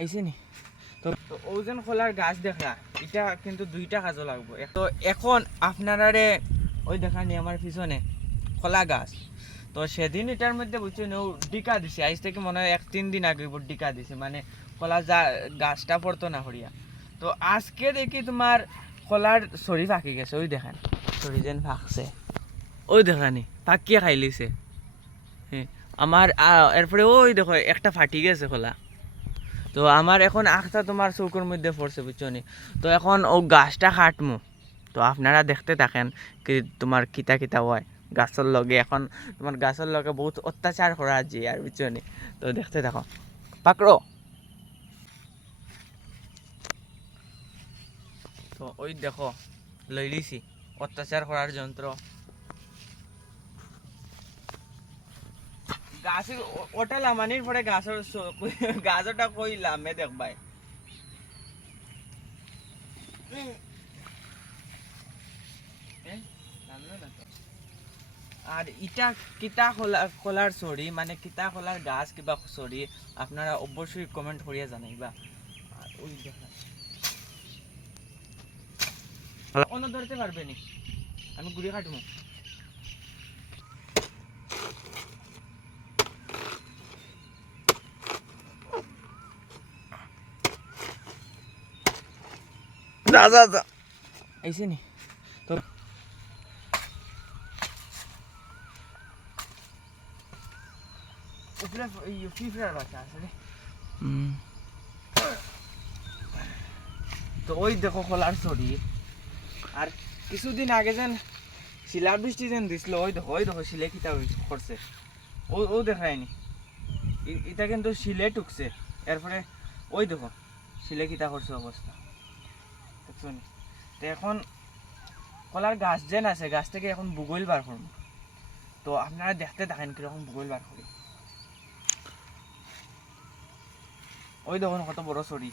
আইছে নি তো ওজন খোলার গাছ দেখলা এটা কিন্তু দুইটা কাজও লাগবে তো এখন আপনারারে ওই দেখানি আমার পিছনে খোলা গাছ তো সেদিন এটার মধ্যে বুঝছো ও ডিকা দিছে আজ থেকে মনে হয় 1-3 দিন আগে ডিকা দিছে মানে খোলা গাছটা পড়তো না হরিয়া তো আজকে দেখি তোমার খোলার ছড়ি ফাঁকি গেছে ওই দেখান ছড়ি যেন ফাঁকছে ওই দেখানি ফাঁকিয়ে খাই লিছে হ্যাঁ আমার এরপরে ওই দেখো একটা ফাটি গেছে খোলা তো আমার এখন আখটা তোমার চৌকোর মধ্যে পড়ছে বুঝছো নি তো এখন ও গাছটা কাটমু তো আপনারা দেখতে থাকেন কি তোমার কিতা কিতা হয় গাছের লগে এখন তোমার গাছের লগে বহুত অত্যাচার করা যায় আর বুঝছো নি তো দেখতে থাকো পাকড়ো তো ওই দেখো লইলিছি অত্যাচার করার যন্ত্র গাছের ওটা লামানির পরে গাছের গাছটা কইলাম মে দেখবাই আর ইটা কিতা খোলার ছড়ি মানে কিতা খোলার গাছ কিবা ছড়ি আপনারা অবশ্যই কমেন্ট করিয়া জানাইবা ওই দেখা অন্য ধরতে পারবে নি আমি গুড়ি কাটবো আইছে নি তো উপরে ফিফরার বাচ্চা আছে রে তো ওই দেখো খোলার ছড়ি আর কিছুদিন আগে যেন শিলা বৃষ্টি যেন দিছিল ওই দেখো শিলে কিতা করছে ও দেখায়নি এটা কিন্তু শিলে টুকছে এরপরে ওই দেখো শিলে কিতা করছে অবস্থা দেখছো নি তো এখন কলার গাছ যেন আছে গাছ থেকে এখন ভূগোল বার করবো তো আপনারা দেখতে থাকেন কিরকম ভূগোল বার করি ওই দেখুন কত বড় ছড়ি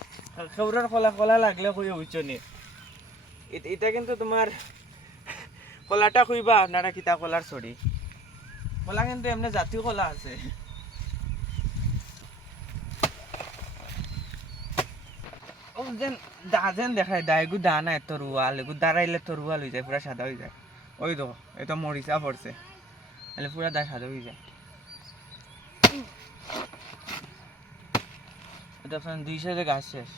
খেউরার কলা লাগলে কই বুঝছো নি এটা কিন্তু তোমার কলাটা খুইবা আপনারা কিতা কলার ছড়ি কলা কিন্তু এমনি জাতীয় কলা আছে ও যেন দা যেন দেখায় দা এগু দা না এত রুয়াল এগু দাঁড়াইলে তো রুয়াল হয়ে যায় পুরা সাদা হয়ে যায় ওই দেখো এটা মরিচা পড়ছে তাহলে পুরা দা সাদা হয়ে যায় এটা 2 সাইডে গাছ শেষ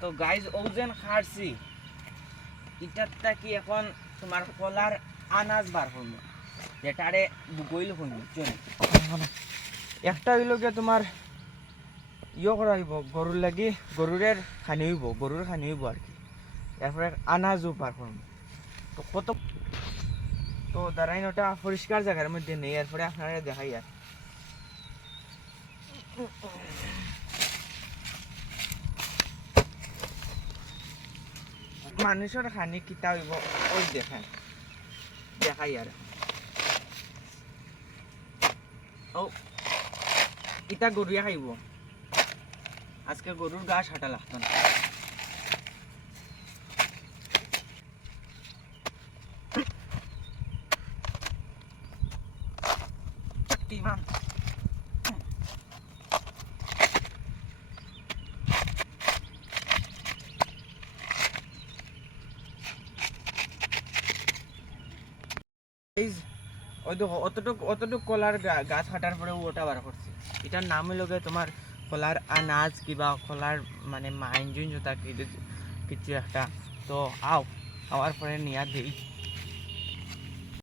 তো গাইজ ও যেন খাড়ছি ইটারটা কি এখন তোমার কলার আনাজ বার করবো যেটারে বুকইল হইব একটা হইল গিয়ে তোমার করা হইব গরুর লাগি গরুরের খানি হইব গরুর খানি হইব আর কি এরপরে আনাজও বার করবো তো কত তো দাঁড়াইন ওটা পরিষ্কার জায়গার মধ্যে নেই এরপরে আপনারা দেখাই আর মানুষের খানি কিতা হইব ওই দেখাই আর ও ইটা গরুয়া খাইব আজকে গরুর গা হাঁটা লাগতো না ওই দেখো অতটুক কলার গাছ কাটার পরে ওটা বার করছে এটার নাম হইল তোমার কলার আনাজ কিবা কলার মানে মাইন জুন যেটা কিছু একটা তো আও আওয়ার পরে নিয়ে দিই